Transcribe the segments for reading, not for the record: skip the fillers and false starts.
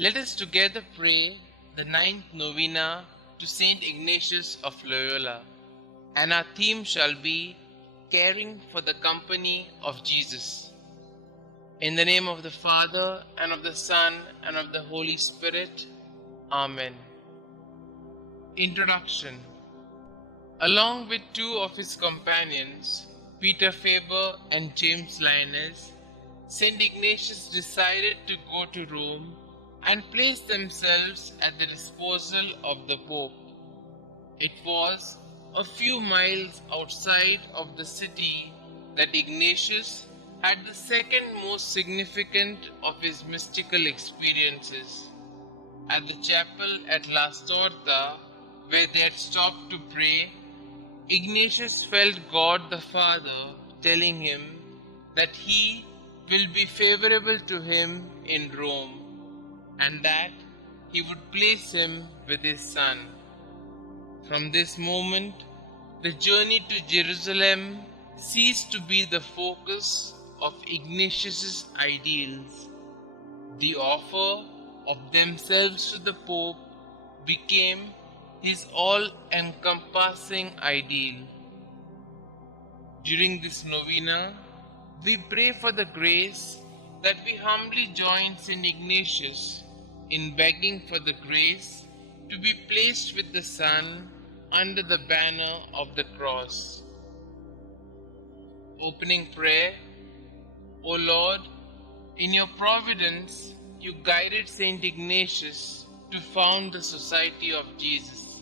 Let us together pray the ninth Novena to Saint Ignatius of Loyola, and our theme shall be Caring for the Company of Jesus. In the name of the Father, and of the Son, and of the Holy Spirit. Amen. Introduction. Along with two of his companions, Peter Faber and James Linus, Saint Ignatius decided to go to Rome and place themselves at the disposal of the Pope. It was a few miles outside of the city that Ignatius had the second most significant of his mystical experiences. At the chapel at La Storta, where they had stopped to pray, Ignatius felt God the Father telling him that he will be favorable to him in Rome, and that he would place him with his son. From this moment, the journey to Jerusalem ceased to be the focus of Ignatius's ideals. The offer of themselves to the Pope became his all-encompassing ideal. During this novena, we pray for the grace that we humbly join St. Ignatius in begging for the grace to be placed with the Son under the banner of the cross. Opening prayer. O Lord, in your providence, you guided St. Ignatius to found the Society of Jesus.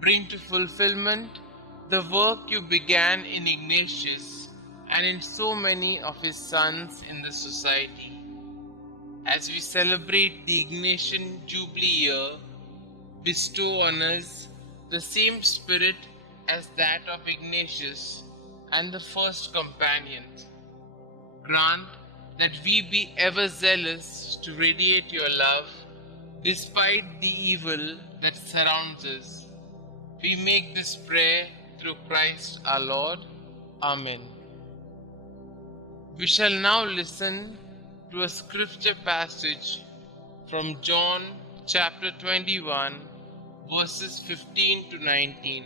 Bring to fulfillment the work you began in Ignatius and in so many of his sons in the Society. As we celebrate the Ignatian Jubilee year, bestow on us the same spirit as that of Ignatius and the first companions. Grant that we be ever zealous to radiate your love despite the evil that surrounds us. We make this prayer through Christ our Lord. Amen. We shall now listen to a scripture passage from John chapter 21, verses 15 to 19.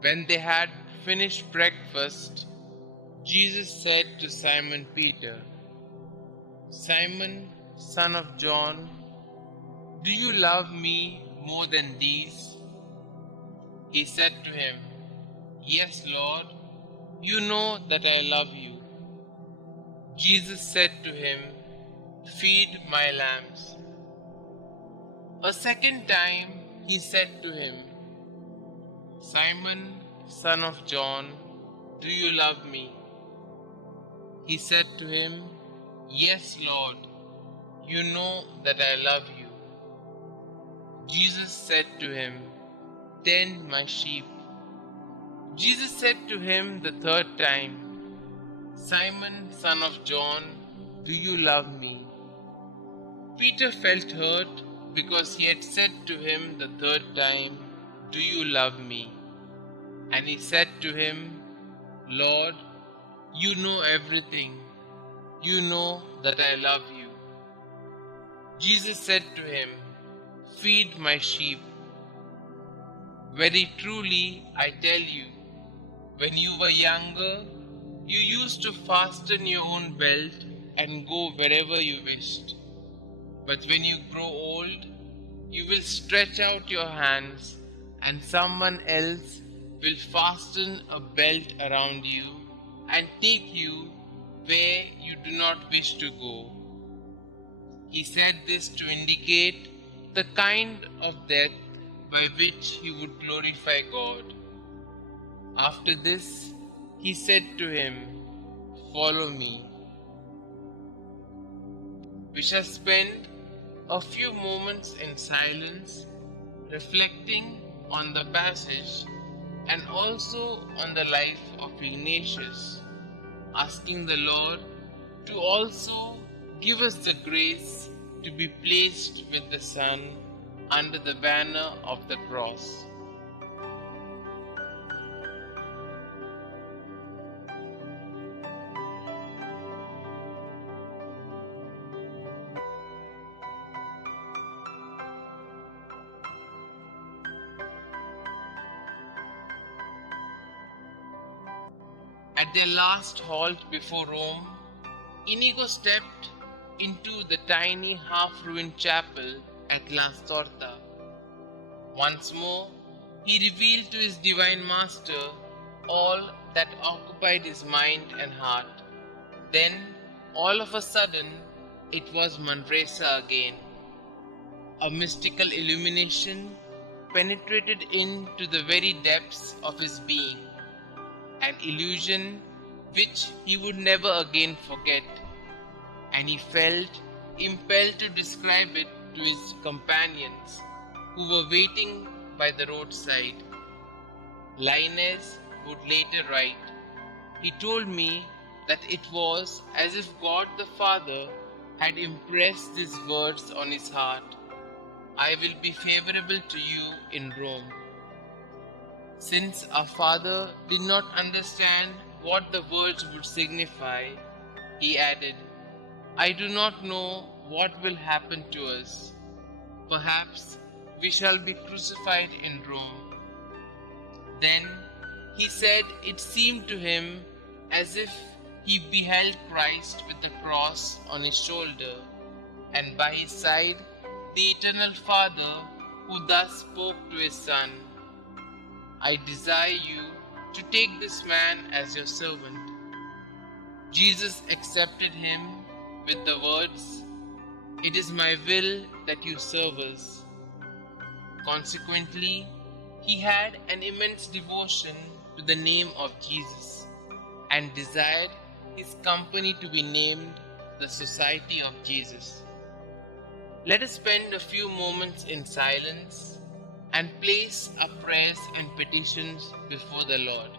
When they had finished breakfast, Jesus said to Simon Peter, "Simon, son of John, do you love me more than these?" He said to him, "Yes, Lord, you know that I love you." Jesus said to him, "Feed my lambs." A second time he said to him, "Simon, son of John, do you love me?" He said to him, "Yes, Lord, you know that I love you." Jesus said to him, "Tend my sheep." Jesus said to him the third time, "Simon, son of John, do you love me?" Peter felt hurt because he had said to him the third time, "Do you love me?" And he said to him, "Lord, you know everything. You know that I love you." Jesus said to him, "Feed my sheep. Very truly I tell you, when you were younger, you used to fasten your own belt and go wherever you wished. But when you grow old, you will stretch out your hands, and someone else will fasten a belt around you and take you where you do not wish to go." He said this to indicate the kind of death by which he would glorify God. After this, he said to him, "Follow me." We shall spend a few moments in silence, reflecting on the passage and also on the life of Ignatius, asking the Lord to also give us the grace to be placed with the Son under the banner of the cross. At their last halt before Rome, Inigo stepped into the tiny half-ruined chapel at La Storta. Once more, he revealed to his divine master all that occupied his mind and heart. Then, all of a sudden, it was Manresa again. A mystical illumination penetrated into the very depths of his being, an illusion which he would never again forget, and he felt impelled to describe it to his companions who were waiting by the roadside. Linus would later write, "He told me that it was as if God the Father had impressed these words on his heart: 'I will be favorable to you in Rome.'" Since our father did not understand what the words would signify, he added, "I do not know what will happen to us. Perhaps we shall be crucified in Rome." Then he said it seemed to him as if he beheld Christ with the cross on his shoulder, and by his side the eternal Father, who thus spoke to his Son, "I desire you to take this man as your servant." Jesus accepted him with the words, "It is my will that you serve us." Consequently, he had an immense devotion to the name of Jesus and desired his company to be named the Society of Jesus. Let us spend a few moments in silence and place our prayers and petitions before the Lord.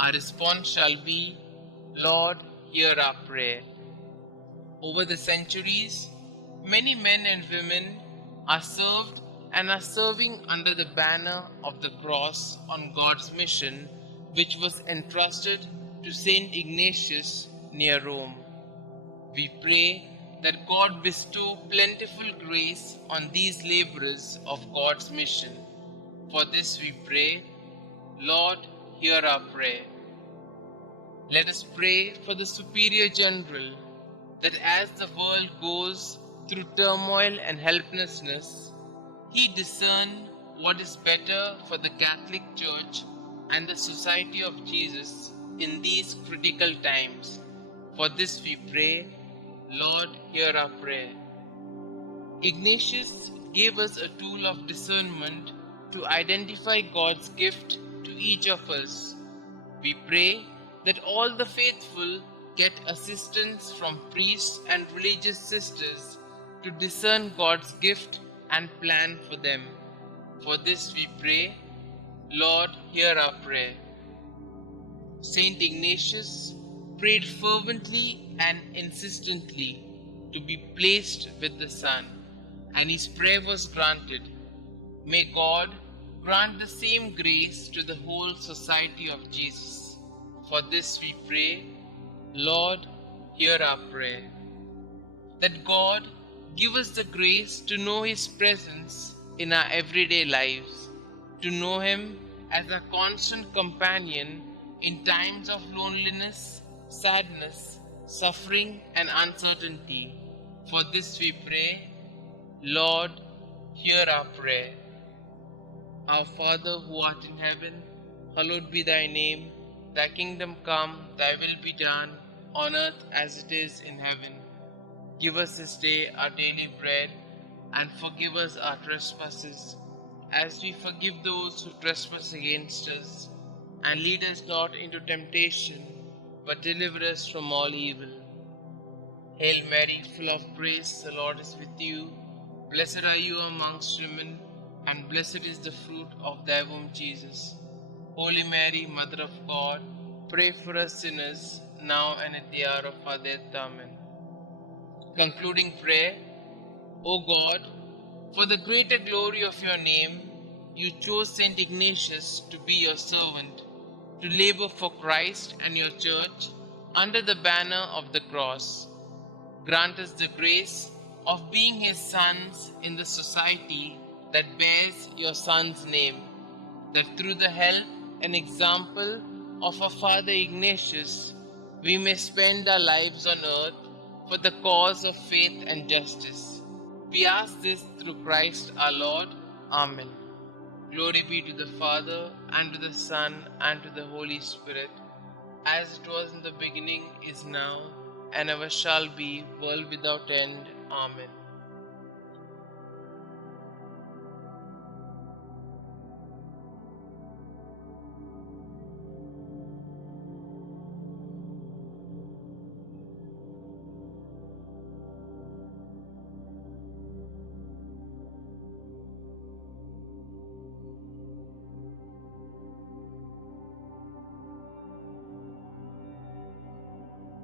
Our response shall be, "Lord, hear our prayer." Over the centuries, many men and women are served and are serving under the banner of the cross on God's mission, which was entrusted to Saint Ignatius near Rome. We pray that God bestow plentiful grace on these laborers of God's mission. For this we pray, Lord, hear our prayer. Let us pray for the Superior General, that as the world goes through turmoil and helplessness, he discern what is better for the Catholic Church and the Society of Jesus in these critical times. For this we pray, Lord, hear our prayer. Ignatius gave us a tool of discernment to identify God's gift to each of us. We pray that all the faithful get assistance from priests and religious sisters to discern God's gift and plan for them. For this we pray, Lord, hear our prayer. Saint Ignatius prayed fervently and insistently to be placed with the Son, and his prayer was granted. May God grant the same grace to the whole Society of Jesus. For this we pray, Lord, hear our prayer. That God give us the grace to know His presence in our everyday lives, to know Him as a constant companion in times of loneliness, sadness, suffering, and uncertainty. For this we pray, Lord, hear our prayer. Our Father who art in heaven, hallowed be thy name. Thy kingdom come, thy will be done, on earth as it is in heaven. Give us this day our daily bread, and forgive us our trespasses, as we forgive those who trespass against us. And lead us not into temptation, but deliver us from all evil. Hail Mary, full of grace, the Lord is with you. Blessed are you amongst women, and blessed is the fruit of thy womb, Jesus. Holy Mary, Mother of God, pray for us sinners, now and at the hour of our death. Amen. Concluding prayer. O God, for the greater glory of your name, you chose Saint Ignatius to be your servant, to labor for Christ and your church under the banner of the cross. Grant us the grace of being his sons in the society that bears your son's name, that through the help and example of our Father Ignatius, we may spend our lives on earth for the cause of faith and justice. We ask this through Christ our Lord. Amen. Glory be to the Father, and to the Son, and to the Holy Spirit, as it was in the beginning, is now, and ever shall be, world without end. Amen.